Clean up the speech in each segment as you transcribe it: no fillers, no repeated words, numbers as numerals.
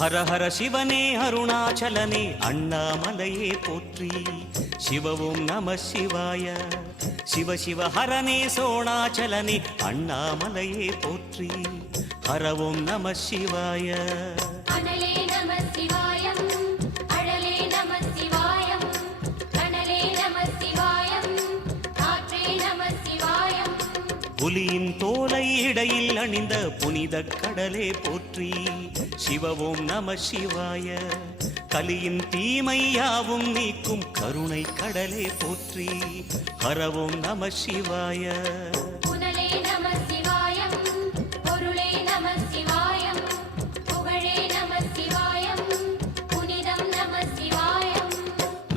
ஹர ஹர சிவனே அருணாச்சலனே அண்ணாமலையே போற்றி சிவவும் நம சிவாய சிவ சிவ ஹரனே சோணாச்சலனே அண்ணாமலையே போற்றி ஹரவும் நம சிவாய புலியின் தோலை இடையில் அணிந்த புனித கடலே போற்றி சிவவோம் நம சிவாய கலியின் தீமையாவும் நீக்கும் கருணை கடலே போற்றி ஹரவோம் நம சிவாய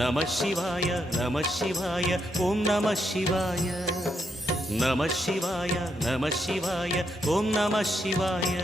நம சிவாய நம சிவாய ஓம் நம சிவாய நம சிவாய நம சிவாய ஓம் நம சிவாய